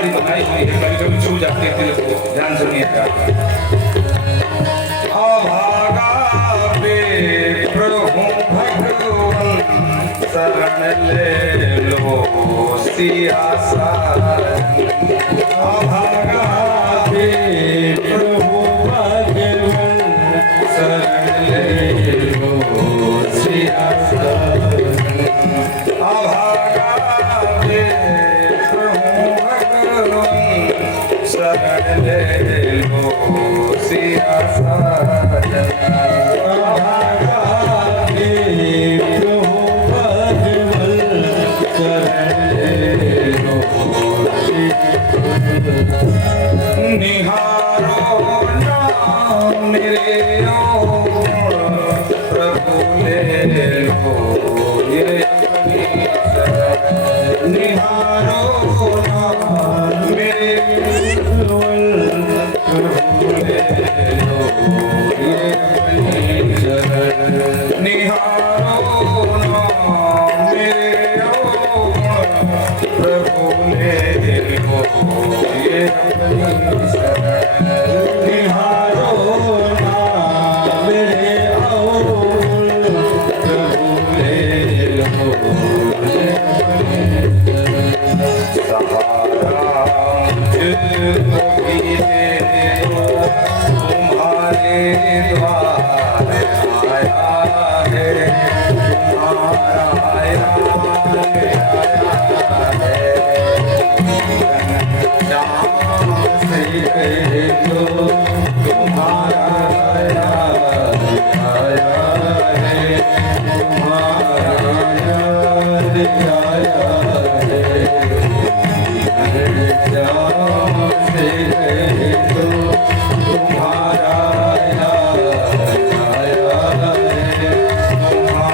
वाली बनाई हुई है, कभी कभी छू जाती है दिल को। ध्यान सुनिएगा। अभागा पे प्रभु भगवान शरण ले लो सिया साजन। अभागा पे प्रभु भगवान शरण ले लो सिया साजन। अभागा पे प्रभु भगवान शरण ले लो सिया साजन। अभागा पे प्रभु भगवान शरण ले लो निहारो ना मेरे प्रभु ले लो ये निहारो ना मेरे प्रभु ले लो ये निहारो ना मेरे प्रभु ले लो ये निहारो ना मेरे प्रभु ले लो सहारा मुझको भी दे दो तुम्हारे द्वार आया है तुम्हारा आया है तो तुम्हारा आया है तुम्हारा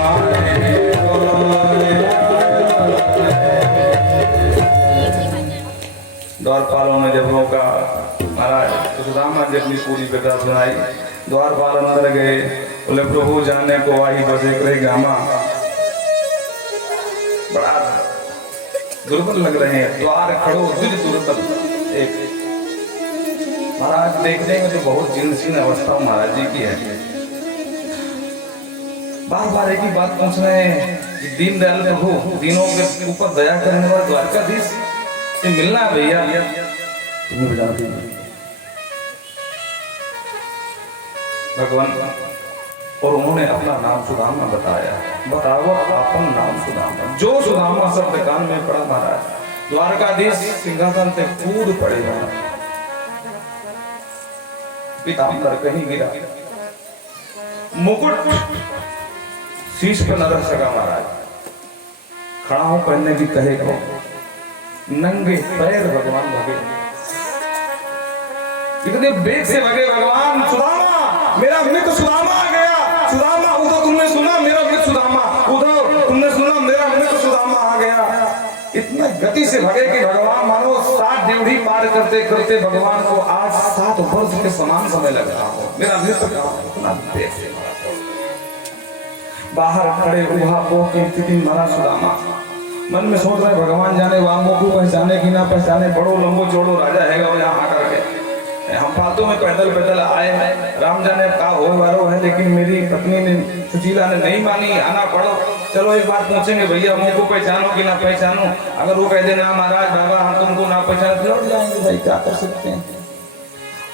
द्वारपालों ने जब रोका महाराज सुदामा जी अपनी पूरी व्यथा सुनाई। द्वारपाल अंदर गए, बोले प्रभु जाने को वाही बसे करे गामा। बड़ा दुर्बल लग रहे हैं, द्वार खड़ो दिल दुर्बल। एक महाराज देखने में तो बहुत जीर्ण अवस्था महाराज जी की है। बार बार एक ही बात पूछ रहे हैं कि दीन दयाल प्रभु दीनों के ऊपर दया करने वाला द्वारकाधीश से मिलना है भैया। तुम्हें बता दीजिए भगवान। और उन्होंने अपना नाम सुदामा बताया। बताओ अपन नाम सुदामा। जो सुदामा शब्द कान में पड़ा महाराज द्वारकाधीश सिंहासन से कूद पड़े महाराज। पीताम्बर कहीं गिरा, मुकुट शीश पर न रह सका महाराज। खड़ा हो पहनने की कहे को नंगे पैर भगवान भगे। इतने बेग से भगे भगवान। सुदामा मेरा मित्र सुदामा आ गया। सुदामा उधर तुमने सुना मेरा मित्र सुदामा, उधर तुमने सुना मेरा मित्र सुदामा आ गया। इतना गति से भगे कि भगवान मानो 7 ड्यूढ़ी पार करते करते भगवान को आज 7 वर्ष के समान समय लग रहा हो। मेरा मित्र इतना देर से बाहर खड़े उभा पोह की स्थिति मारा सुदामा। मन में सोच रहे भगवान जाने वामों को पहचाने कि ना पहचाने। बड़ो लंबो चौड़ो राजा है यहाँ आकर के। हम फालतू में पैदल पैदल आए हैं। राम जाने अब का हो वारो है, लेकिन मेरी पत्नी ने सुशीला ने नहीं मानी, आना पड़ो। चलो एक बार पूछेंगे भैया हमको पहचानो कि ना पहचानो। अगर वो कह देना महाराज बाबा हम तुमको ना पहचाने लौट जाएंगे भाई, क्या कर सकते हैं।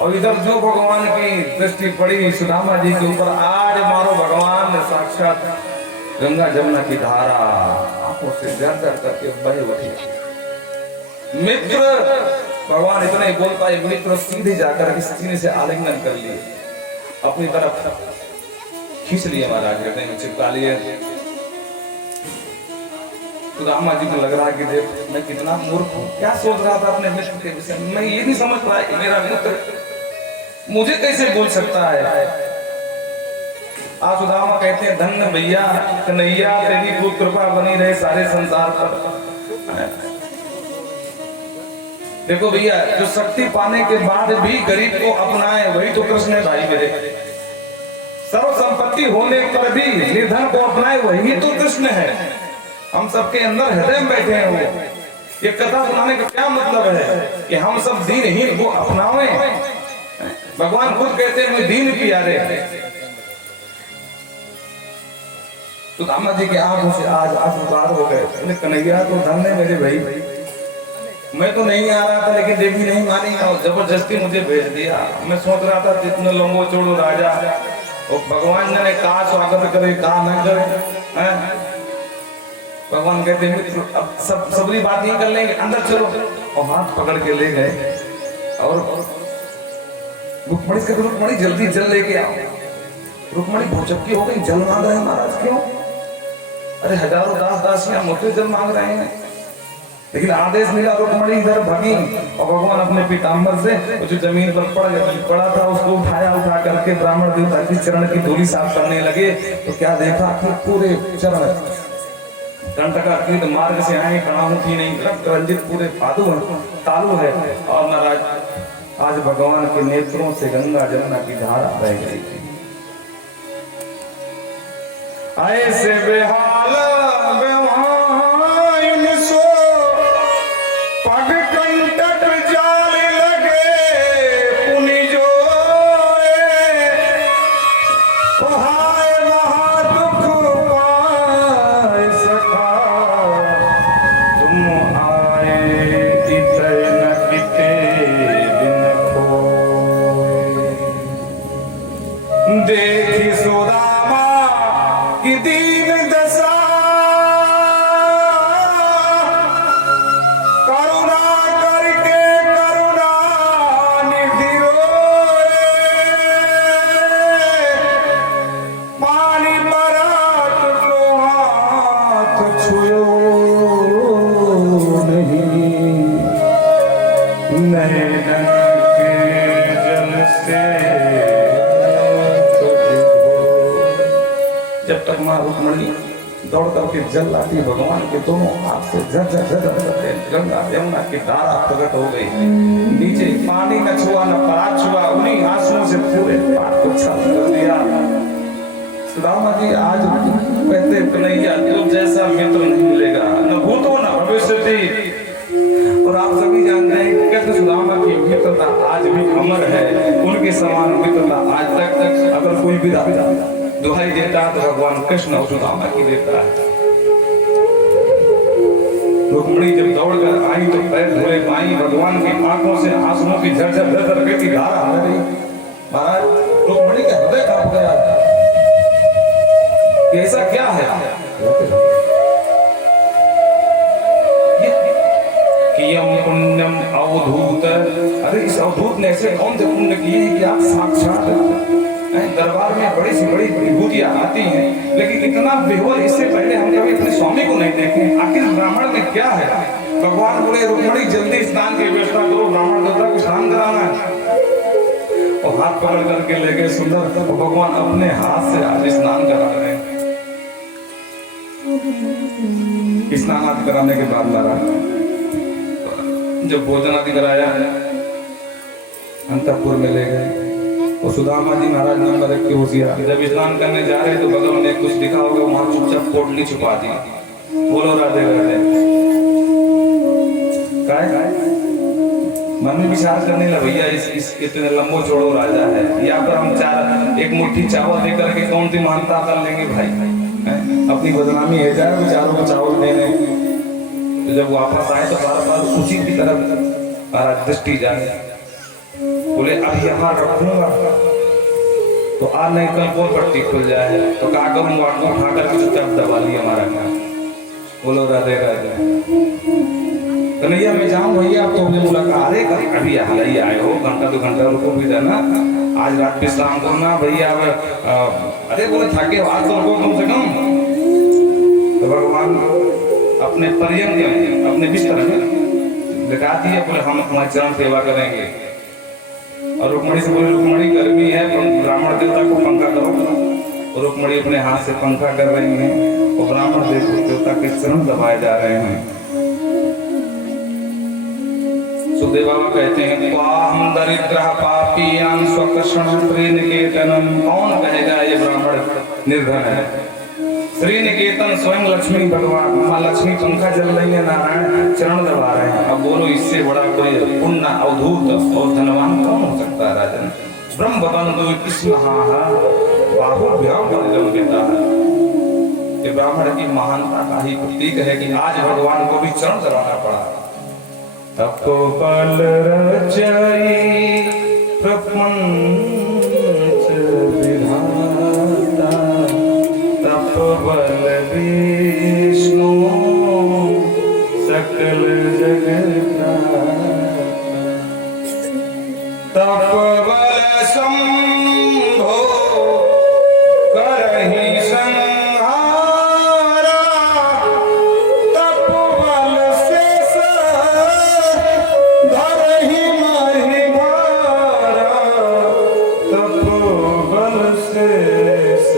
और इधर जो भगवान की दृष्टि पड़ी सुदामा जी के ऊपर, आज मारो भगवान साक्षात गंगा जमुना की धारा आंखों से झरझर करके बहे उठी। मित्र भगवान इतना ही बोल पाए, मित्र सीधे जाकर सीने से आलिंगन कर लिए, अपनी तरफ खींच लिए महाराज, हृदय में चिपका लिए। सुदामा जी को लग रहा है कि देख मैं कितना मूर्ख हूँ, क्या सोच रहा था अपने मित्र के विषय में। मैं ये नहीं समझ पाया कि मेरा मित्र मुझे कैसे बोल सकता है। आज सुदामा कहते हैं धन्य भैया कन्हैया तेरी खूब कृपा बनी रहे सारे संसार पर। देखो भैया जो शक्ति पाने के बाद भी गरीब को अपनाए वही तो कृष्ण है भाई मेरे। सर्व संपत्ति होने पर भी निर्धन को अपनाए वही तो कृष्ण है। हम सबके अंदर हृदय में बैठे हैं वो। ये कथा सुनाने का क्या मतलब है कि हम सब दीनहीन को अपनावे। भगवान खुद कहते हैं मैं दीन प्यारे। तो दामा जी के आंखों से आज आंसू हो गए। कन्हैया तो धन है मेरे भाई, मैं तो नहीं आ रहा था लेकिन देवी नहीं मानी और जबरदस्ती मुझे भेज दिया। मैं सोच रहा था जितने लंबो चौड़ो राजा और भगवान ने कहा स्वागत करे कहा न करे। भगवान कहते मित्र अब सबरी बात नहीं कर लेंगे, अंदर चलो। और हाथ पकड़ के ले गए और रुक्मणी से रुक्मणी जल्दी जल लेके आओ। रुक्मणी भौचक्की हो गई, जल मांग रहे हैं महाराज क्यों? अरे हजारों दास दासियां मुझसे जल मांग रहे हैं। लेकिन आदेश मिला रुक्मणी इधर भगी और भगवान अपने पीताम्बर से जो जमीन पर पड़ा था उसको उठा करके ब्राह्मण देवता की चरण की धूली साफ करने लगे। तो क्या देखा कि पूरे चरण कंटका कीट मार्ग से आए, कणामुखी नहीं, रक्त रंजित पूरे पादु तालु है। और महाराज आज भगवान के नेत्रों से गंगा जमुना की धारा बह गई थी। ऐसे बेहाल बेहाइन सो पग कंटक जाल लगे पुनि जो हाय महा दुख पाए सखा तुम आए इतने न किते दिन खोए। देखी सुदामा की दीन दशा करुणा करके करुणा निधि रोए। पानी बरात को हाथ छुयो नहीं, नैनन के जल से जब तक मां रुक्मणी दौड़ करके जल लाती भगवान के दोनों हाथ से झर गंगा यमुना की धारा प्रकट हो गई। नीचे पानी न छुआ न परात छुआ, उन्हीं आंसुओं से पूरे पाप को छल कर दिया। सुदामा जी आज कहते कन्हैया तुम जैसा मित्र नहीं मिलेगा, न भूतो न भविष्यति। और आप सभी जानते हैं कहते सुदामा की मित्रता आज भी अमर है। उनके समान मित्रता आज तक अगर कोई भी दुहाई देता है तो भगवान कृष्ण और सुदामा की देता है। रुक्मणी जब दौड़ कर आई तो पैर धोए पाई, भगवान की आंखों से आंसुओं की झरझर झरझर की धारा आ रही। महाराज रुक्मणी का हृदय कांप गया। ऐसा क्या है कि यम पुण्यम अवधूत। अरे इस अवधूत ने ऐसे कौन से पुण्य किए कि आप साक्षात दरबार में बड़ी सी बड़ी विभूतियां आती हैं, लेकिन इतना विह्वल इससे पहले हम कभी अपने स्वामी को नहीं देखे। आखिर ब्राह्मण में क्या है? भगवान बोले रुक्मणी जल्दी स्नान की व्यवस्था करो, ब्राह्मण देवता को स्नान कराना है। और हाथ पकड़ करके ले गए सुंदर, तो भगवान अपने हाथ से आज स्नान करा रहे हैं। स्नान आदि कराने के बाद महाराज जब भोजन आदि कराया अंतःपुर में ले गए और सुदामा जी महाराज नंबर रख के होशियार जब स्नान करने जा रहे तो बगल में कुछ लिखा होगा, वहां चुपचाप पोटली छुपा दी। बोलो राधे राधे। काय मन में विचार करने लगा भैया इस इतने लंबो चौड़ो राजा है, या पर हम चार एक मुट्ठी चावल दे करके कौन सी मानता कर लेंगे भाई? अपनी बदनामी है जाए बेचारों को चावल देने। तो जब वापस आए तो बार बार उसी की तरफ महाराज दृष्टि जाए। बोले अब यहाँ रखूंगा तो आज नहीं कल को पट्टी खुल जाए, तो क्या करूँ आपको उठा कर चुपचाप दबा लिया हमारा काम। बोलो राधे राधे। कन्हैया मैं जाऊँ भैया, आप तो मुझे मुलाकात अरे अभी हाल ही आए हो, घंटा 2 घंटा रुको भी जाना, आज रात विश्राम करना भैया। अरे बोले थके आज तो रुको कम से कम। तो भगवान अपने पर्यंत में अपने बिस्तर में लगा दिए, बोले हम तुम्हारी चरण सेवा करेंगे। और रुक्मणी से बोले रुक्मणी गर्मी है, ब्राह्मण देवता को पंखा करो। और रुक्मणी अपने हाथ से पंखा कर रही हैं और ब्राह्मण देवता के चरण दबाए जा रहे हैं। सुखदेव बाबा कहते हैं हम दरिद्र पापी स्वकषण प्रेम के कनम। कौन कहेगा ये ब्राह्मण निर्धन है? श्री निकेतन स्वयं लक्ष्मी भगवान माँ लक्ष्मी पंखा चल रही है, नारायण चरण दबा रहे हैं। अब बोलो इससे बड़ा कोई पुण्य अवधूत और धनवान कौन हो सकता है राजन। ब्रह्म बंधु कृष्ण बाहुभ्याम देता है। ये ब्राह्मण की महानता का ही प्रतीक है कि आज भगवान को भी चरण दबाना पड़ा। तपोबल रचई प्रपंच विधाता, तपोबल विष्णु सकल जगता, तपोबल शंभो करहि संहारा, तपोबल शेष धरहि महि भारा, तपोबल शेष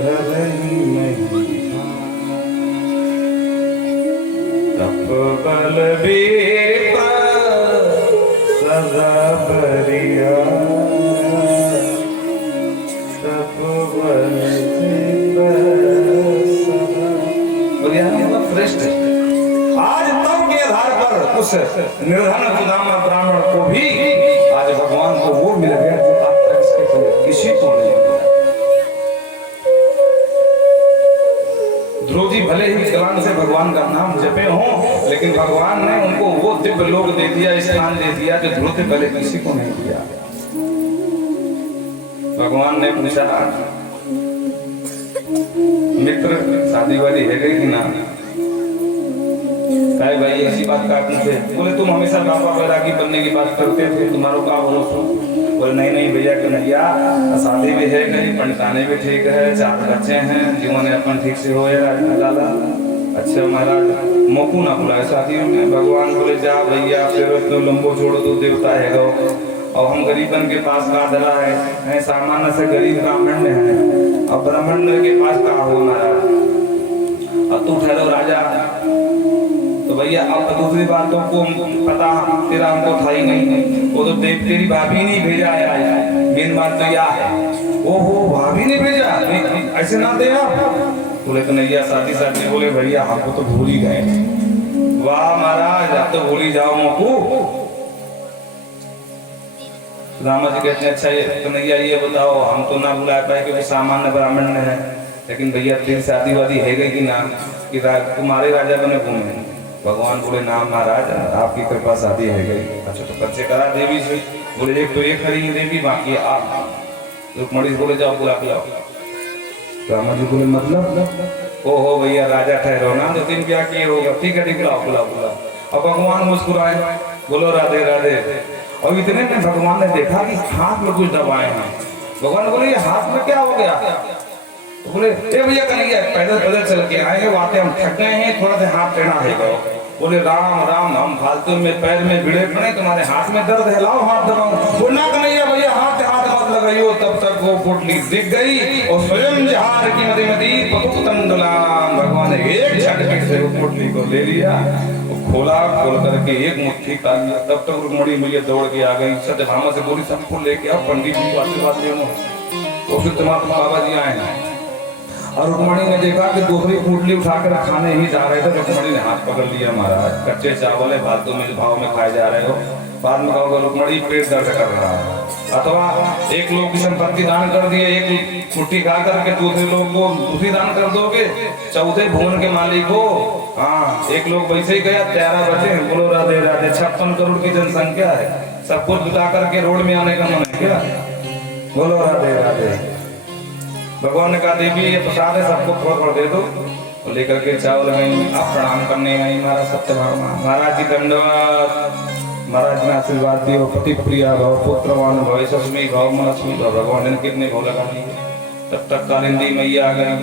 धरहि महि भारा, तपोबल वीर सदा बरिया, श्रेष्ठ। आज तव के आधार पर उस निर्धन सुदामा ब्राह्मण को भी आज भगवान को वो मिल गया जो आज तक इसके पहले किसी को नहीं मिला। ध्रुव जी भले ही जवान से भगवान का नाम जपे हों, लेकिन भगवान ने उनको वो दिव्य लोक दे दिया, स्थान दे दिया जो ध्रुव से पहले किसी को नहीं दिया। भगवान ने पूछा मित्र शादी वादी है गई कि ना? काय भाई ऐसी बात का पूछे? बोले तुम हमेशा बाबा बैरागी बनने की बात करते थे, तुम्हारो का हो? बोले नहीं नहीं भैया कन्हैया, शादी भी है गई, पंडिताने भी ठीक है, 4 बच्चे हैं, जीवन यापन ठीक से हो लाला। अच्छा महाराज मोकू ना बुलाए शादियों में। भगवान बोले जा भैया फिर तो लंबो छोड़ो तो देवता है गो, और हम गरीबन के पास का धरा है, सामान्य से गरीब ब्राह्मण में है, और ब्राह्मण के पास का हो महाराज। अब तू ठहरो राजा, तो भैया अब दूसरी बातों को पता तेरा हमको था ही नहीं, वो तो तेरी भाभी नहीं भेजा है आज। मेन बात तो यह है, ओहो भाभी ने भेजा, ऐसे ना दे आप। बोले कन्हैया साथी साथी बोले भैया हमको तो भूल ही गए। वाह महाराज अब तो भूल ही जाओ मोकू। रामा जी कहते हैं अच्छा ये कन्हैया ये बताओ, हम तो ना बुला पाए क्योंकि सामान्य ब्राह्मण में है, लेकिन भैया तेरी शादी वादी है गई कि ना, कि तुम्हारे राजा बने घूमे? भगवान बोले नाम महाराज आपकी कृपा शादी है गई। अच्छा तो पर्चे करा देवी से? बोले एक तो ये खड़ी देवी, बाकी आप। रुक्मणी बोले जाओ बुला बुलाओ। रामा जी बोले मतलब? ओहो भैया राजा ठहरो ना, 2 दिन क्या किए होगा, ठीक है बुलाओ बुलाओ बुलाओ। अब भगवान मुस्कुराए, बोलो राधे राधे। और इतने में भगवान ने देखा कि हाथ में कुछ दबाए हैं। भगवान बोले ये हाथ में क्या हो गया? तो बोले ए भैया कन्हैया पैदल पैदल चल के आएंगे, वाते हम थक गए हैं, थोड़ा सा हाथ टेढ़ा है। बोले राम राम हम फालतू में पैर में भिड़े पड़े, तुम्हारे हाथ में दर्द है, लाओ हाथ दबाओ। बोलना कन्हैया भैया हाथ हाथ मत लगाइयो। तब तक वो पोटली दिख गई और स्वयं जहार की मदी मदी पतुक तंडुलाम। भगवान ने एक झटके से वो पोटली को ले लिया, खोला, खोल करके एक मुट्ठी खा लिया। तब तक रुक्मणी मैया दौड़ के आ गई, सत्यभामा से बोली सबको लेके आओ, पंडित जी को आशीर्वाद लेना। तो फिर तुम्हारे बाबा जी आए हैं। और रुक्मणी ने देखा कि दूसरी पोटली उठाकर खाने ही जा रहे थे, रुक्मणी ने हाथ पकड़ लिया, महाराज कच्चे चावल है फालतू में भाव में खाए जा रहे हो, बाद में कहोगे रुक्मणी पेट दर्द कर रहा है। अथवा एक लोग की संपत्ति दान कर दिए, एक मुट्ठी खा करके दूसरे लोग को दूसरी दान कर दोगे, चौथे भुवन के मालिक हो। हाँ एक लोग वैसे ही गया, 13 बचे, बोलो राधे राधे। 56 करोड़ की जनसंख्या है, सब कुछ बिता करके रोड में आने का मन है क्या? बोलो राधे राधे। भगवान ने कहा देवी ये प्रसाद है, सबको थोड़ा थोड़ा दे दो। तो लेकर के चावल गई, आप प्रणाम करने आई। महाराज सत्यभामा महाराज जी दंडवत। महाराज ने आशीर्वाद दियो, पति प्रिया भव पुत्रवान भव यशस्वी भव मनस्वी भव। भगवान ने कितने भव लगाई। तब तक कालिंदी मैया आ गई।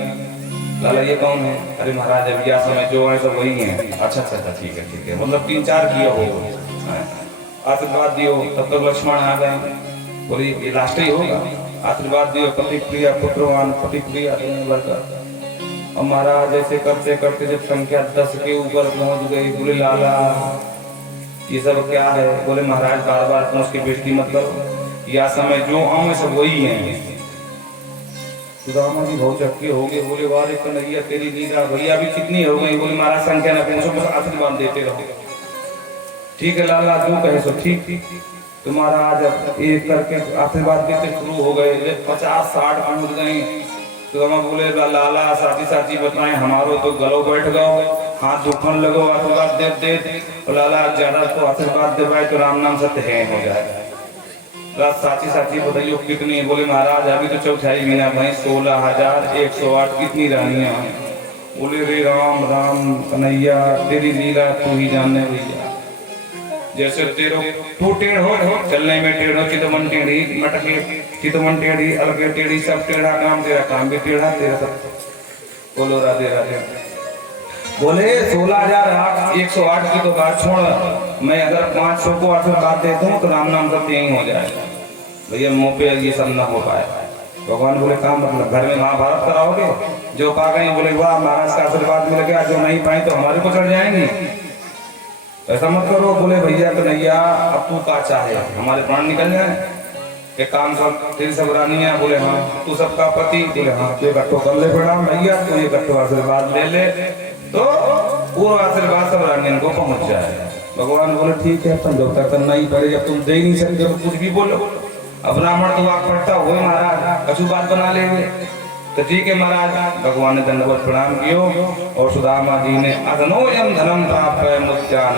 लाला ये कौन है? अरे महाराज अब यह समय जो है सब वही है। अच्छा अच्छा अच्छा ठीक है, मतलब 3-4 किया हो, आशीर्वाद दियो। तब तक लक्ष्मण आ गए, बोली ये लास्ट ही होगा, आशीर्वाद दियो। पति प्रिया पुत्रवान पति प्रिया। और महाराज ऐसे करते करते जब संख्या 10 के ऊपर पहुंच गई, बोले लाला ये सब क्या है? बोले महाराज बार बार पूछ के बेइज्जती मत करो, या समय जो आऊँ सब वही है। सुदामा जी बहुत चक्के हो गए, बोले वारे कन्हैया तेरी लीला भैया भी कितनी हो गई। बोले महाराज संख्या न पूछो, बस आशीर्वाद देते रहो। ठीक है लाला जो कहे सो ठीक। तो महाराज अब एक करके आशीर्वाद देते शुरू हो गए। 50-60 पहुंच गए। सुदामा बोले लाला साथी साथी बताएं, हमारो तो गलो बैठ गओ, हाथ दुखन लगो, आशीर्वाद दे तो लाला ज्यादा तो आशीर्वाद दे भाई तो राम नाम सत्य है हो जाए। साची साची बताइयो कितनी। बोले महाराज अभी तो चौथाई महीना भाई 16,108 कितनी रानियां हैं। बोले रे राम राम कन्हैया तेरी लीला तू ही जाने भैया। जैसे तेरो तू टेढ़ हो चलने में टेढ़ो, चितमन टेढ़ी मटके, चितमन टेढ़ी अलगे टेढ़ी सब टेढ़ा काम, तेरा काम भी टेढ़ा तेरा सब। बोलो राधे राधे। बोले 16,108 की तो बात छोड़, मैं अगर 500 को आशीर्वाद दे दूं तो राम नाम सब यही हो जाएगा भैया। मुंह पे ये सब ना हो पाए। भगवान बोले काम मतलब घर में महाभारत कराओगे, जो पा गए बोले वाह महाराज का आशीर्वाद मिल गया, जो नहीं पाई तो हमारे को चढ़ जाएंगी, ऐसा मत करो। बोले भैया कन्हैया अब तू का चाहे, हमारे प्राण निकल जाए, एक काम सब तेरी सब रानियां। बोले हाँ तू सबका पति। बोले हाँ तो इकट्ठो कर ले प्रणाम भैया, तू इकट्ठो आशीर्वाद ले ले तो पूरा आशीर्वाद सब रानियन को पहुंच जाए। भगवान बोले ठीक है समझौता करना ही पड़े, जब तुम दे ही नहीं सकते तो कुछ भी बोलो। अब ब्राह्मण तो वाक पड़ता हुए महाराज कछु बात बना ले तो ठीक है महाराज। भगवान ने दंडवत प्रणाम कियो और सुदामा जी ने अधनोयम धनम प्राप्त मुक्त्यान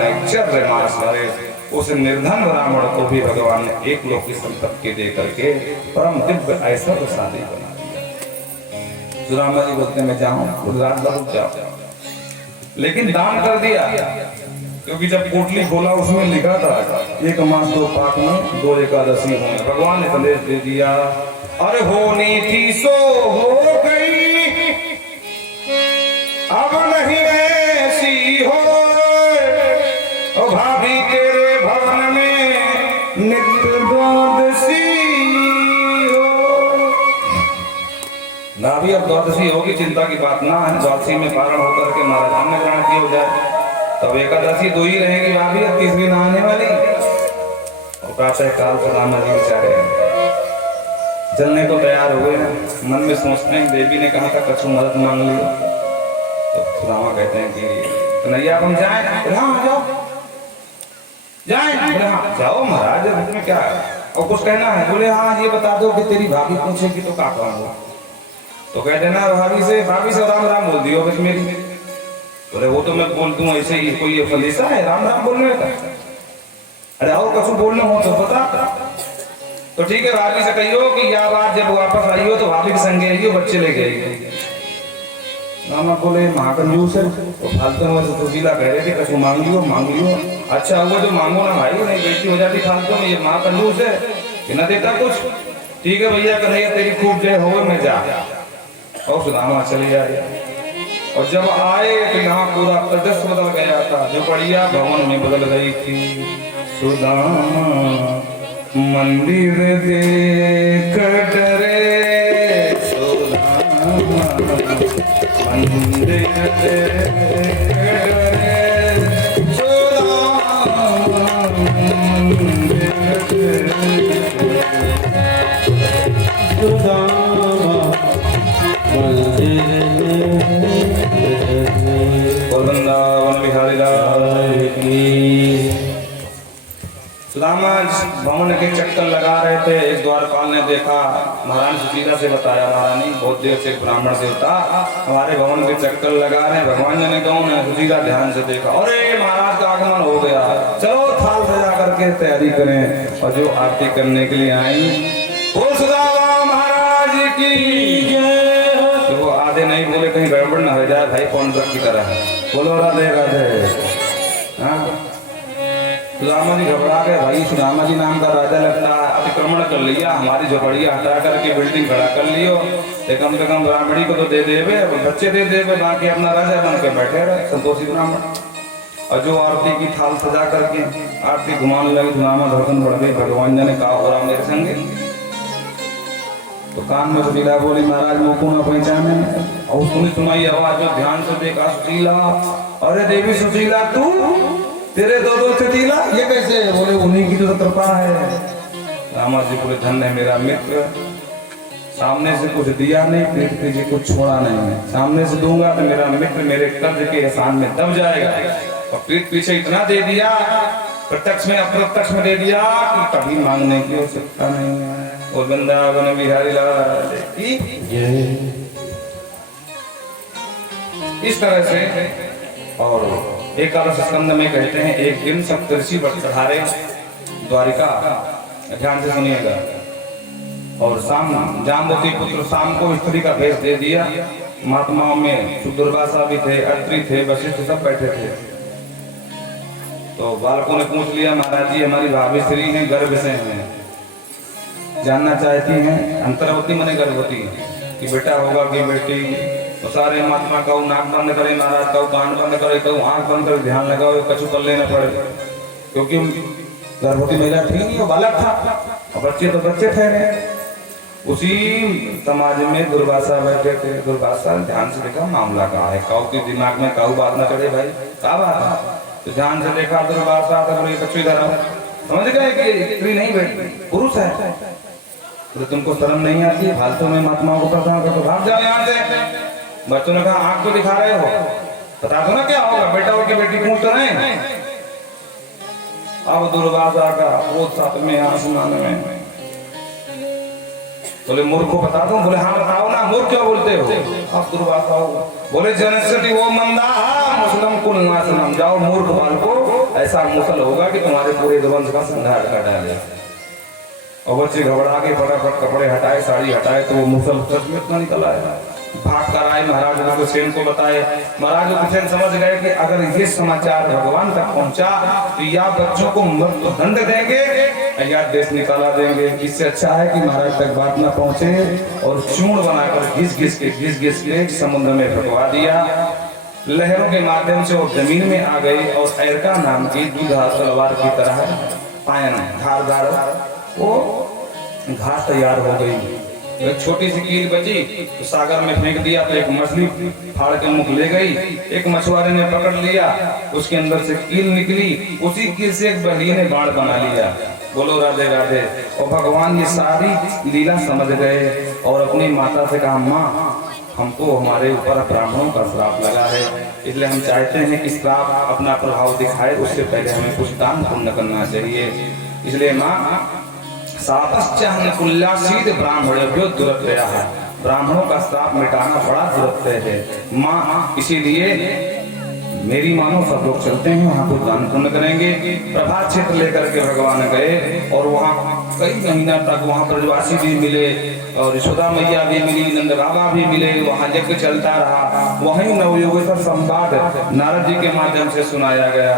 मास हरे, उस निर्धन ब्राह्मण को भी भगवान ने एक लोक की संपत्ति दे करके परम दिव्य ऐसा शादी बना दिया। सुदामा जी बोलते मैं जाऊं गुजरात बहुत जाओ, लेकिन दान कर दिया क्योंकि जब पोटली खोला उसमें लिखा था 1 मास 2 पाक में 2 एकादशी होंगे। भगवान ने संदेश दे दिया अरे होनी थी सो हो गई, अब नहीं ऐसी हो, ओ भाभी तेरे भवन में नित्य द्वादशी हो। ना भी अब द्वादशी होगी चिंता की बात ना है, द्वादशी में पारण होकर के महाराज में ग्रहण की हो जाए तब एकादशी 2 ही रहेगी भाभी, अब तीसरी ना आने वाली। और प्रातः काल सुदामा जी बेचारे चलने को तैयार हुए, मन में सोचते हैं देवी ने कहा था कछु मदद मांग ली। तो सुदामा कहते हैं कि कन्हैया हम जाएं? हाँ जाओ जाएं। हाँ जाओ महाराज इसमें क्या है, और कुछ कहना है? बोले हाँ ये बता दो कि तेरी भाभी पूछेगी तो क्या कहूँगा। तो कह देना भाभी से राम राम बोल दियो बस मेरी। बोले वो तो मैं बोल दूं ऐसे ही, कोई ये फलीसा है राम राम बोलने का? अरे और कछु बोलना हो तो बता। तो ठीक है भाभी से कहियो कि या बात जब वापस आई हो तो भाभी के संगे आइयो, बच्चे ले गए। मामा बोले महाकंजूस है तो फालतू में तो सुशीला कह रहे थे कछु मांग लियो। अच्छा हुआ जो मांगो ना भाई, नहीं बेटी हो जाती फालतू में, ये महाकंजूस है कि न देता कुछ। ठीक है भैया कन्हैया तेरी खूब जय हो, मैं जा। और सुदामा चले आए और जब आए तो यहाँ पूरा प्रदेश बदल गया था, जो बढ़िया भवन में बदल गई थी। सुदामा मंदिर देख डरे, सुदामा मंदिर देख डरे, सुदामा मंदिर देख सुदामा मंदिर वृंदावन बिहारी लाल की। सुदामा भवन के चक्कर लगा रहे थे, एक द्वारपाल ने देखा, महारानी सुशीला से बताया महारानी बहुत देर से ब्राह्मण देवता हमारे भवन के चक्कर लगा रहे हैं। भगवान ने कौन है? सुशीला ध्यान से देखा, अरे महाराज का आगमन हो गया, चलो थाल सजा करके तैयारी करें। और जो आरती करने के लिए आई बोल सुदामा महाराज की जय। तो वो आधे नहीं बोले कहीं गड़बड़ न हो जाए भाई, कौन की तरह बोलो राधे राधे। हाँ सुदामा जी घबरा गए, भाई सुदामा जी नाम का राजा लगता है, अतिक्रमण कर लिया, हमारी झोपड़ियाँ हटा करके बिल्डिंग खड़ा कर लियो, तो कम से कम ब्राह्मणी को तो दे देवे, बच्चे दे देवे, बाकी अपना राजा बन के बैठे रहे संतोषी ब्राह्मण। और जो आरती की थाल सजा करके आरती घुमाने लगे, सुदामा धड़कन बढ़ गई। भगवान ने कहा हो रहा मेरे संगे, तो कान में सुशीला बोली महाराज मोको न पहचाने। और सुनाई आवाज में ध्यान से देखा सुशीला, अरे देवी सुशीला तू, तेरे 2 चटीला ये कैसे? बोले उन्हीं की तो कृपा है। रामा जी बोले धन्य है मेरा मित्र। सामने से कुछ दिया नहीं, पीठ पीछे कुछ छोड़ा नहीं। सामने से दूंगा तो मेरा मित्र मेरे कर्ज के एहसान में दब जाएगा, और पीठ पीछे इतना दे दिया, प्रत्यक्ष में अप्रत्यक्ष में दे दिया कि कभी मांगने की आवश्यकता नहीं है। और वृंदावन बिहारी लाल की इस तरह से। और एकादश स्कंद में कहते हैं एक दिन सप्तऋषि व्रत चढ़ारे द्वारिका, ध्यान से सुनिएगा। और शाम जाम्बवती पुत्र शाम को स्त्री का भेष दे दिया। महात्माओं में दुर्वासा भी थे, अत्रि थे, वशिष्ठ सब बैठे थे। तो बालकों ने पूछ लिया, महाराज जी हमारी भाभी स्त्री हैं, गर्भ से हैं, जानना चाहती हैं, अंतर्वती मने गर्भवती, कि बेटा होगा कि बेटी। तो सारे महात्मा कहूँ नाक बंद करे, महाराज कहूँ कान बंद करे, कहूँ आंख बंद करे, ध्यान लगाओ कछु कर लेना पड़े, क्योंकि गर्भवती महिला थी नहीं, वो बालक था, और बच्चे तो बच्चे ठहरे। उसी समाज में दुर्वासा बैठे थे। दुर्वासा ध्यान से देखा मामला कहा है, काऊ के दिमाग में काऊ बात न चढ़े भाई, क्या बात है। तो ध्यान से देखा दुर्वासा, बच्चों इधर आओ, समझ गए कि स्त्री नहीं बैठी, पुरुष है। तो तुमको शर्म नहीं आती है, फालतू में महात्माओं को परेशान कर, तो भाग जाओ यहाँ से। बच्चों ने कहा आंख को दिखा रहे हो, बता दो ना क्या होगा, बेटा हो कि बेटी, पूछ तो नहीं। अब दुर्वासा का क्रोध सातवें आसमान में। बोले मूर्ख को बता दो, बोले हाँ बताओ ना, मूर्ख क्यों बोलते हो। अब दुर्वासा बोले जनस्वती वो मंदा मुस्लिम कुल नाशनम, जाओ मूर्ख बालको, ऐसा मुसल होगा कि तुम्हारे पूरे वंश का संहार कर डाले। और बच्चे घबरा के फटाफट कपड़े हटाए, साड़ी हटाए, तो वो मुसल सच में इतना निकल आया। भाग कर आए महाराज हुसैन को बताए। महाराज हुसैन समझ गए कि अगर ये समाचार भगवान तक पहुंचा तो या बच्चों को मृत्यु दंड देंगे या देश निकाला देंगे। इससे अच्छा है कि महाराज तक बात न पहुंचे, और चूर्ण बनाकर घिस घिस के समुद्र में भगवा दिया। लहरों के माध्यम से वो जमीन में आ गई, और ऐरका नाम की दूल्हा तलवार की तरह पायन धारदार वो घास तैयार हो गई। एक छोटी सी कील बची तो सागर में फेंक दिया, तो एक मछली फाड़ के मुख ले गई। एक मछुआरे ने पकड़ लिया, उसके अंदर से कील निकली, उसी कील से एक बलिए ने बाण बना लिया। बोलो राधे राधे। और भगवान ये सारी लीला समझ गए और अपनी माता से कहा, माँ हमको हमारे ऊपर ब्राह्मणों का श्राप लगा है, इसलिए हम चाहते हैं कि श्राप अपना प्रभाव दिखाए, उससे पहले हमें कुछ दान पुण्य करना चाहिए। इसलिए माँ ब्राह्मणों दुरत्या है, ब्राह्मणों का श्राप मिटाना बड़ा दुरत्य है माँ। इसीलिए मेरी मानो सब लोग चलते हैं वहाँ कुछ दान पुण्य करेंगे। प्रभात क्षेत्र लेकर के भगवान गए, और वहाँ कई महीना तक वहाँ ब्रजवासी भी मिले, और यशोदा मैया भी मिली, नंद बाबा भी मिले। वहाँ यज्ञ चलता रहा, वहीं नवयुगेश्वर संवाद नारद जी के माध्यम से सुनाया गया।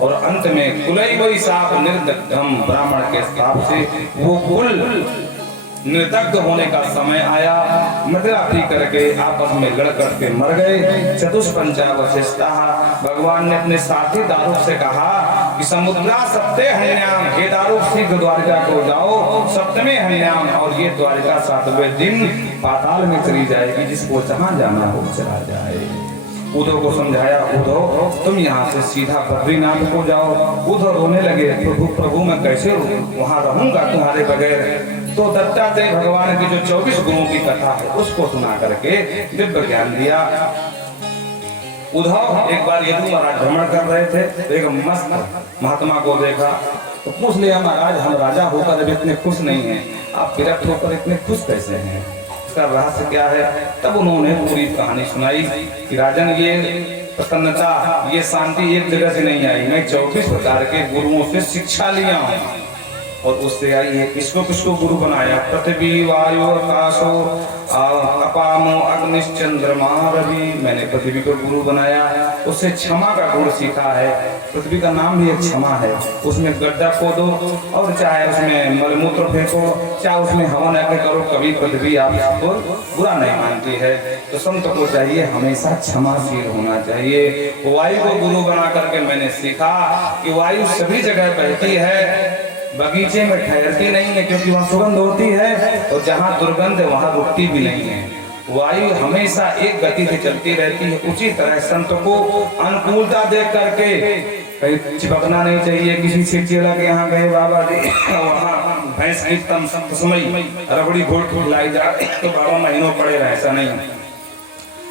और अंत में कुलई वही साप निर्दग्धम, ब्राह्मण के श्राप से वो कुल निर्दग्ध होने का समय आया। मदिरा पी करके आपस में लड़ करके मर गए। चतुष्पंचावशिष्टा, भगवान ने अपने साथी दारूक से कहा कि समुद्रा सप्ते हन्याम, हे दारूक शीघ्र द्वारिका को जाओ, सप्तमे हन्याम, और ये द्वारिका 7वें दिन पाताल में चली जाएगी, जिसको जहाँ जाना हो चला जाए। उद्धव को समझाया, उद्धव तुम यहाँ से सीधा बद्रीनाथ को जाओ। उद्धव रोने लगे, प्रभु प्रभु मैं कैसे वहाँ रहूंगा तुम्हारे बगैर। तो दत्तात्रेय भगवान की जो 24 गुरुओं की कथा है उसको सुना करके दिव्य ज्ञान दिया। उद्धव एक बार यदु महाराज भ्रमण कर रहे थे, तो एक मस्त महात्मा को देखा, तो पूछ लिया, महाराज हम राजा होकर अभी इतने खुश नहीं हैं, आप विरक्त होकर इतने खुश कैसे हैं, इसका रहस्य क्या है। तब उन्होंने पूरी कहानी सुनाई कि राजन ये प्रसन्नता, ये शांति एक जगह से नहीं आई, मैं 24 प्रकार के गुरुओं से शिक्षा लिया हूँ, और उससे आई है। किसको किसको गुरु बनाया, पृथ्वी वायु आकाशो अपामो अग्निश्चंद्रमा रवि, मैंने पृथ्वी को गुरु बनाया, उससे क्षमा का गुण सीखा है। पृथ्वी का नाम भी एक क्षमा है, उसमें गड्ढा खोदो और चाहे उसमें मलमूत्र फेंको, चाहे उसमें हवन आके करो, कभी पृथ्वी आपको बुरा नहीं मानती है। तो संत को चाहिए हमेशा क्षमाशील होना चाहिए। वायु को गुरु बना करके मैंने सीखा कि वायु सभी जगह बहती है, बगीचे में ठहरती नहीं है, क्योंकि वहाँ सुगंध होती है, और जहाँ दुर्गंध है वहाँ रुकती भी नहीं है। वायु हमेशा एक गति से चलती रहती है। उसी तरह संत को अनुकूलता देख करके कहीं चिपकना नहीं चाहिए। किसी से चेला के यहाँ गए बाबा जी, वहाँ भैंस की तम तस्मई रबड़ी घोट खिलाई जाए तो 12 महीनों पड़े रहे, ऐसा नहीं।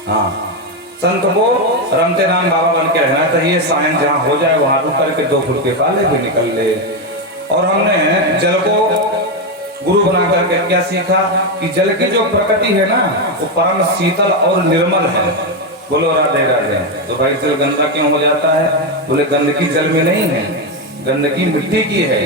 हाँ, संत को रमते राम बाबा बन के रहना चाहिए। सायं जहाँ हो जाए वहां रुक करके 2 फुट के पाले भी निकल ले। और हमने जल को गुरु बना करके क्या सीखा कि जल की जो प्रकृति है ना वो परम शीतल और निर्मल है। बोलो राधे राधे। तो भाई जल गंदा क्यों हो जाता है? बोले गंदगी जल में नहीं है, गंदगी मिट्टी की है।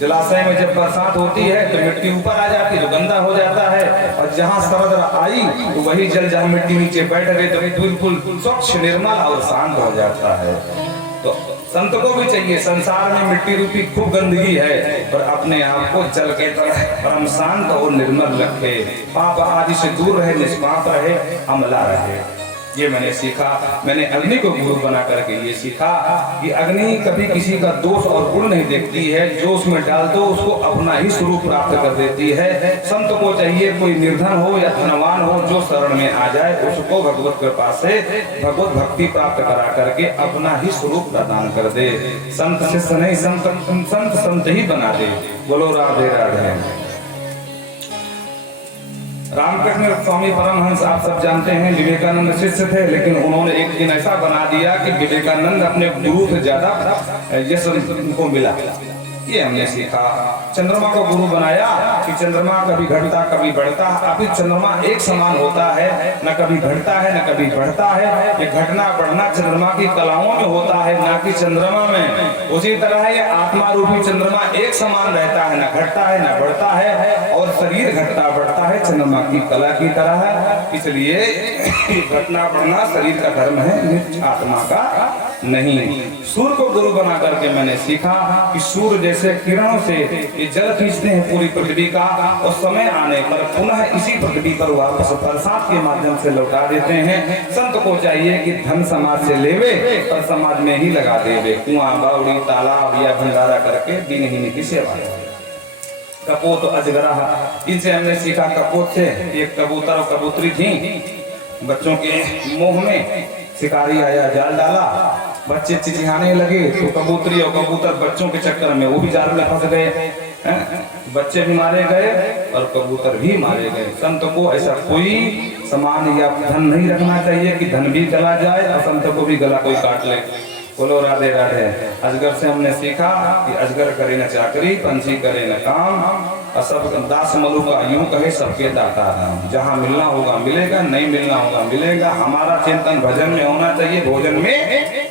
जलाशय में जब बरसात होती है तो मिट्टी ऊपर आ जाती है तो गंदा हो जाता है, और जहाँ सरद आई तो वही जल जहाँ मिट्टी नीचे बैठ गई तो बिल्कुल स्वच्छ निर्मल और शांत हो जाता है। तो संत को भी चाहिए, संसार में मिट्टी रूपी खूब गंदगी है पर अपने आप को जल के तरह परम शांत और निर्मल रखे, पाप आदि से दूर रहे, निष्पाप रहे, अमला रहे। ये मैंने सीखा। मैंने अग्नि को गुरु बना करके ये सीखा कि अग्नि कभी किसी का दोष और गुण नहीं देखती है, जो उसमें डाल दो उसको अपना ही स्वरूप प्राप्त कर देती है। संत को चाहिए कोई निर्धन हो या धनवान हो, जो शरण में आ जाए उसको भगवत कृपा से भगवत भक्ति प्राप्त करा करके अपना ही स्वरूप प्रदान कर दे। संत शिष्य नहीं, संत ही बना दे। बोलो राधे राधे। रामकृष्ण स्वामी परमहंस आप सब जानते हैं विवेकानंद शिष्य थे, लेकिन उन्होंने एक दिन ऐसा बना दिया कि विवेकानंद अपने गुरु से ज्यादा यश उनको मिला। ये हमने सीखा। चंद्रमा को गुरु बनाया कि चंद्रमा कभी घटता कभी बढ़ता, अभी चंद्रमा एक समान होता है, न कभी घटता है न कभी बढ़ता है। ये घटना बढ़ना चंद्रमा की कलाओं में होता है, ना कि चंद्रमा में। उसी तरह ये आत्मा रूपी चंद्रमा एक समान रहता है, न घटता है न बढ़ता है, और शरीर घटता बढ़ता है चंद्रमा की कला की तरह है। इसलिए घटना बढ़ना शरीर का धर्म है, आत्मा का नहीं। सूर्य को गुरु बना करके मैंने सीखा कि सूर्य जैसे किरणों से ये जल खींचते हैं पूरी पृथ्वी का, और समय आने पर पुनः इसी पृथ्वी पर वापस बरसात के माध्यम से लौटा देते हैं। संत को चाहिए कि धन समाज से लेवे और समाज में ही लगा देवे, कुआं बावड़ी तालाब या भंडारा करके दीनहीन की सेवा। कपोत अजगरा, इनसे हमने सीखा। कपोत से एक कबूतर और कबूतरी थी, बच्चों के मुंह में शिकारी आया, जाल डाला, बच्चे चिचिहाने लगे तो कबूतरी और कबूतर बच्चों के चक्कर में वो भी जाल में फंस गए, बच्चे भी मारे गए और कबूतर भी मारे गए। संत को ऐसा कोई सामान या धन नहीं रखना चाहिए कि धन भी चला जाए और संत को भी गला कोई काट ले। बोलो राधे राधे। अजगर से हमने सीखा कि अजगर करे न चाकरी, पंछी करे न काम, और सब दास मलु का यूं कहे सबके दाता राम। जहाँ मिलना होगा मिलेगा, नहीं मिलना होगा मिलेगा। हमारा चिंतन भजन में होना चाहिए, भोजन में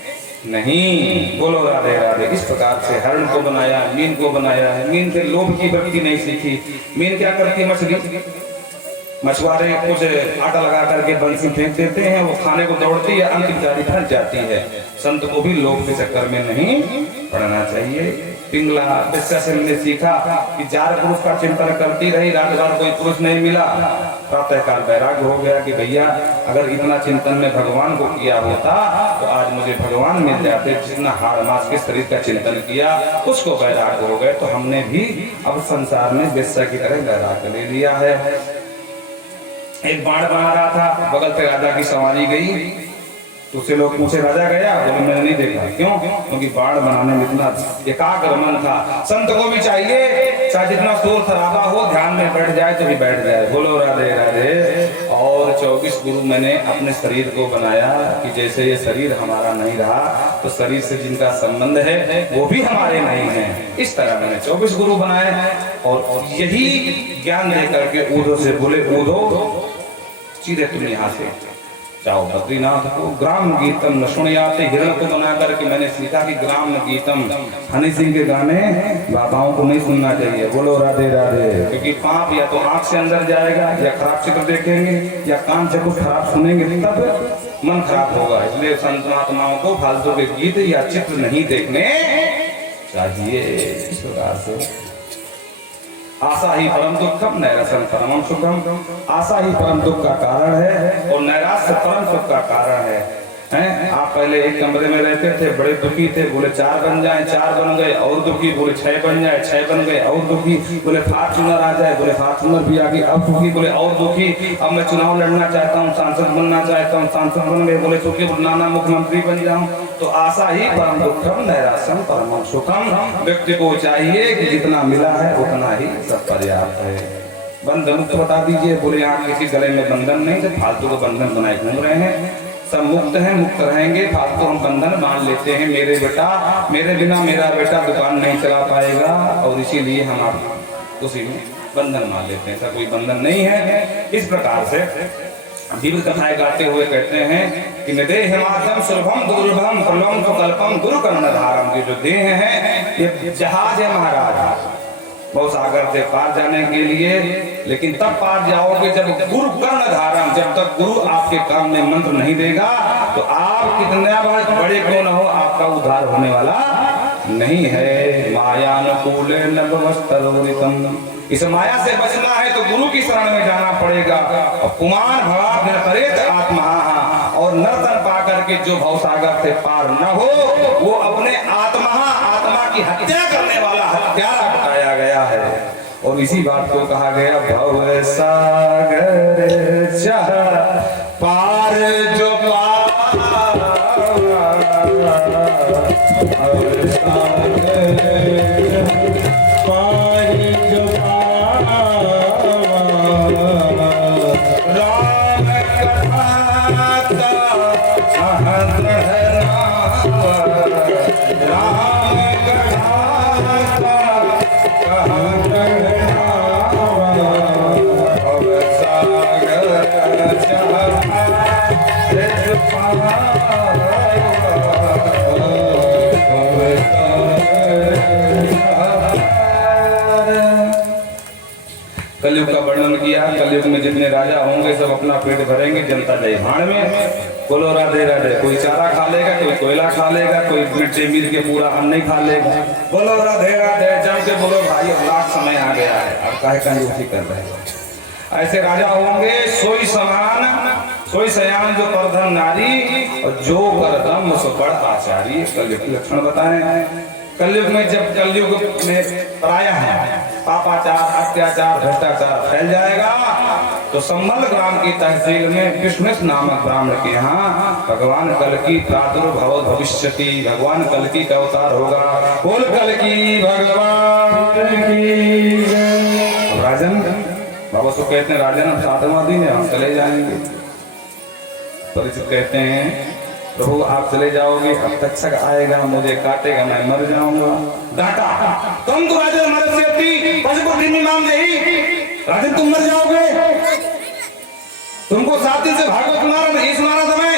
नहीं। बोलो राधे राधे। इस प्रकार से हरण को बनाया, मीन को बनाया है। मीन से लोभ की वृत्ति नहीं सीखी। मीन क्या करती है? मछली, मछुआरे कुछ आटा लगा करके बंसी फेंक देते हैं, वो खाने को दौड़ती है, अंत बेचारी फंस जाती है। संत को भी लोभ के चक्कर में नहीं पड़ना चाहिए। पिंगला बच्चा से हमने सीखा कि जार पुरुष का चिंतन करती रही, रात भर कोई पुरुष नहीं मिला, प्रातःकाल वैराग्य हो गया कि भैया अगर इतना चिंतन में भगवान को किया होता तो आज मुझे भगवान मिल जाते। जितना हाड़ मास के शरीर का चिंतन किया उसको वैराग्य हो गए। तो हमने भी अब संसार में बेस्या की तरह वैराग्य ले लिया है। एक बाण बना रहा था, बगल पे राजा की सवारी गई, तो उससे लोग पूछे राजा गया? बोले मैंने नहीं देखा। क्यों? क्योंकि बाण बनाने में इतना एकाग्र मन था। संत को भी चाहिए चाहे जितना शोर शराबा हो, ध्यान में बैठ जाए तो भी बैठ जाए। बोलो राधे राधे। और 24 गुरु मैंने अपने शरीर को बनाया कि जैसे ये शरीर हमारा नहीं रहा तो शरीर से जिनका संबंध है वो भी हमारे नहीं है। इस तरह मैंने 24 गुरु बनाए, और यही ज्ञान दे करके ऊधो से बोले, ऊधो सीधे तुम यहाँ से जाओ बद्रीनाथ को। ग्राम गीतम न सुनियाते। हिरण को बना करके मैंने सीखा कि ग्राम गीतम, हनी सिंह के गाने बाबाओं को नहीं सुनना चाहिए। बोलो राधे राधे। क्योंकि पाप या तो आंख से अंदर जाएगा, या खराब चित्र देखेंगे, या कान से कुछ खराब सुनेंगे, तब मन खराब होगा। इसलिए संत महात्माओं को फालतू के गीत या चित्र नहीं देखने चाहिए। इस प्रकार से आशा ही परम दुखम, नैराश्य परम सुखम। आशा ही परम दुख का कारण है और नैराश्य परम सुख का कारण है। हैं। आप पहले एक कमरे में रहते थे, बड़े दुखी थे, बोले 4 बन जाए, 4 बन गए, और दुखी, बोले 6 बन जाए, 6 बन गए, और दुखी, बोले फॉर्च्यूनर आ जाए, बोले फॉर्च्यूनर भी आ गई, अब दुखी, बोले और दुखी, अब मैं चुनाव लड़ना चाहता हूँ, सांसद बनना चाहता हूँ, सांसद बन गए, बोले सुखी, नाना मुख्यमंत्री बन जाऊं। तो आशा ही परम दुखम नैराश्यम परम सुखम। व्यक्ति को चाहिए कि जितना मिला है उतना ही सब पर्याप्त है। बंधन मुक्त बता दीजिए, बोले यहाँ किसी गले में बंधन नहीं, तो फालतू को बंधन बनाए घूम रहे हैं। सब मुक्त हैं, मुक्त रहेंगे, फालतू हम बंधन मान लेते हैं। मेरे बेटा, मेरे बिना मेरा बेटा दुकान नहीं चला पाएगा, और इसीलिए हम आप उसी में बंधन मान लेते हैं। ऐसा कोई बंधन नहीं है। इस प्रकार से दिव्य कथाएं गाते हुए कहते हैं कि निदेहमात्रम सुलभम दुर्लभम प्रलम तो कल्पम गुरु कर्णधारम। ये जो देह है ये जहाज है महाराज, बहुत सागर से पार जाने के लिए, लेकिन तब पार जाओगे जब गुरु कर्णधारम, जब तक गुरु आपके काम में मंत्र नहीं देगा तो आप कितना बड़े क्यों न हो, आपका उद्धार होने वाला नहीं है। मायानुकूल नभवस्तरोरितम, इस माया से बचना है तो गुरु की शरण में जाना पड़ेगा। और कुमार भवा निर्परेत आत्मा, और नर्तन पा करके जो भवसागर से पार न हो वो अपने आत्मा की हत्या करने वाला हत्यारा बताया गया है। और इसी बात को कहा गया भव सागर चाह पार जो कलयुग का वर्णन किया। कलयुग में जितने राजा होंगे सब अपना पेट भरेंगे, जनता जाए भाड़ में। बोलो राधे राधे। कोई चारा खा लेगा, कोई कोयला खा लेगा, कोई मिट्टी मिल के पूरा अन्न नहीं खा लेगा। बोलो राधे राधे। जम के बोलो भाई लाख समय आ गया है, अब काहे कंजूसी कर रहे हैं। ऐसे राजा होंगे सोई समान सोई सयान जो परधन नारी, और जो करदम सो बड़ आचारी। कलयुग के लक्षण बताए। कलयुग में जब कलयुग में प्रायः है पापाचार, अत्याचार, भ्रष्टाचार फैल जाएगा तो संभल ग्राम की तहसील में विष्णु नामक ब्राह्मण के यहाँ भगवान कल की प्रादुर्भव भविष्यति, भगवान कल की का अवतार होगा। बोल कल की भगवान की। राजन बाबा सो कहते हैं राजन हम 7वां दिन है, हम चले जाएंगे। परिचित कहते हैं प्रभु आप चले जाओगे, अब तक्षक आएगा मुझे काटेगा, मैं मर जाऊंगा। डांटा, तुम तो राजन मर से राजन तुम मर जाओगे, तुमको साथी से भागवत सुनाना था मैं।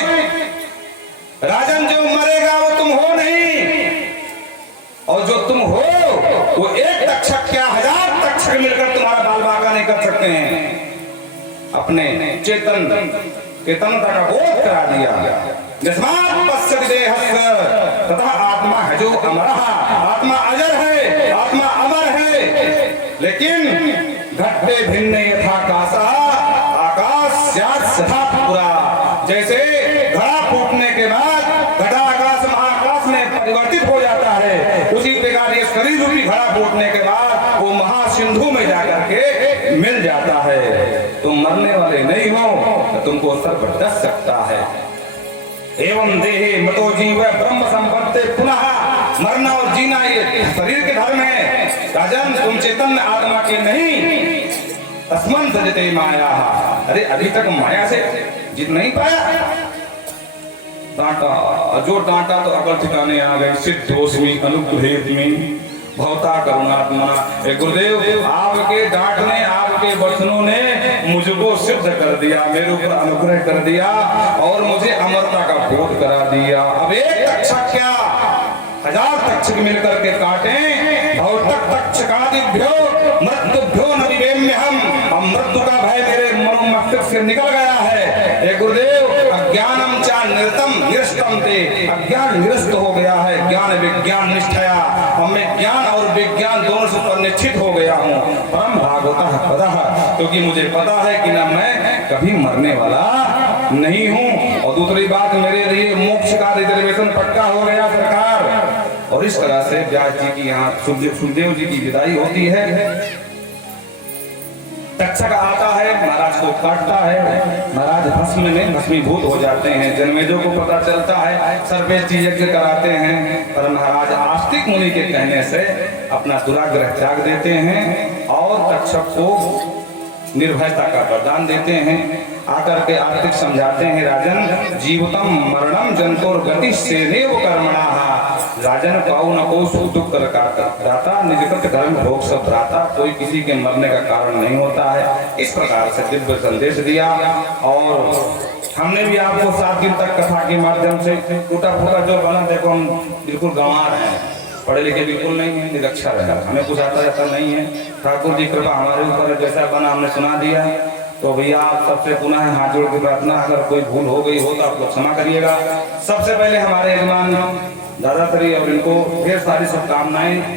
राजन जो मरेगा वो तुम हो नहीं, और जो तुम हो वो एक तक्षक क्या 1000 तक्षक मिलकर तुम्हारा बाल बांका नहीं कर सकते हैं। अपने चेतनता का बोध करा दिया। तथा आत्मा है जो अमर, आत्मा अजर है, आत्मा अमर है। लेकिन घट्टे भिन्न यथाकाशा, आकाश सदा पूरा। जैसे घड़ा फूटने के बाद घटाकाश महाकाश में परिवर्तित हो जाता है, उसी प्रकार ये शरीर रूपी घड़ा फूटने के बाद वो महासिंधु में जाकर के मिल जाता है। तुम मरने वाले नहीं हो तो तुमको सर्प डस सकता है। एवं देहे मतो जीव ब्रह्म संपत्ति, पुनः मरना और जीना ये शरीर के धर्म है। राजन तुम चेतन आत्मा के नहीं, तस्मन् सजते माया। अरे अभी तक माया से जीत नहीं पाया। डांटा, जो डांटा तो अकल ठिकाने आ गए। सिद्धोस्मि अनुग्रहेस्मि भवता करुणात्मा। गुरुदेव आपके डांटने, आपके वचनों ने मुझको सिद्ध कर दिया, मेरे ऊपर अनुग्रह कर दिया और मुझे अमरता का बोध करा दिया। अब एक तक्षक क्या 1000 तक्षक मिलकर के काटे। भवतक तक्षकादिभ्यो मृत्युभ्यो न विवेम्यहम्। मृत्यु का भय मेरे मस्तिष्क से निकल गया है। गुरुदेव अज्ञानम चा निरतम निरस्तम ते, अज्ञान निरस्त हो गया है, ज्ञान विज्ञान निष्ठया। मैं ज्ञान और विज्ञान दोनों से परिनिष्ठित हो गया हूँ। परम भागवतः पदः, क्योंकि मुझे पता है कि ना मैं कभी मरने वाला नहीं हूँ, और दूसरी बात मेरे लिए मोक्ष का रिजर्वेशन पक्का हो गया सरकार। और इस तरह से व्यास जी की यहाँ सुखदेव जी की विदाई होती है। तक्षक आता है, महाराज को काटता है, महाराज भस्म में भस्मीभूत हो जाते हैं। जन्मेजय को पता चलता है, सर्वेष्टि यज्ञ कराते हैं, पर महाराज आस्तिक मुनि के कहने से अपना दुराग्रह त्याग देते हैं और तक्षक को निर्भयता का वरदान देते हैं। आकर के आस्तिक समझाते हैं, राजन जीवतम मरणम जंतुर गति सेदेव कर्मणा। राजन पाऊ न को सुख दुख दाता निजकृत धर्म भोग सब भ्राता। कोई किसी के मरने का कारण नहीं होता है। इस प्रकार से दिव्य संदेश दिया। और हमने भी आपको 7 दिन तक कथा के माध्यम से टूटा फूटा जो बना, देखो हम बिल्कुल गंवार हैं, पढ़े लिखे बिल्कुल नहीं है, निरक्षर है, हमें कुछ आता जाता नहीं है। ठाकुर जी कृपा हमारे ऊपर जैसा बना हमने सुना दिया। तो भैया आप सबसे पुनः हाथ जोड़ के प्रार्थना, अगर कोई भूल हो गई हो तो आप लोग क्षमा करिएगा। सबसे पहले हमारे यजमान दादाश्री और इनको ढेर सारी शुभकामनाएं।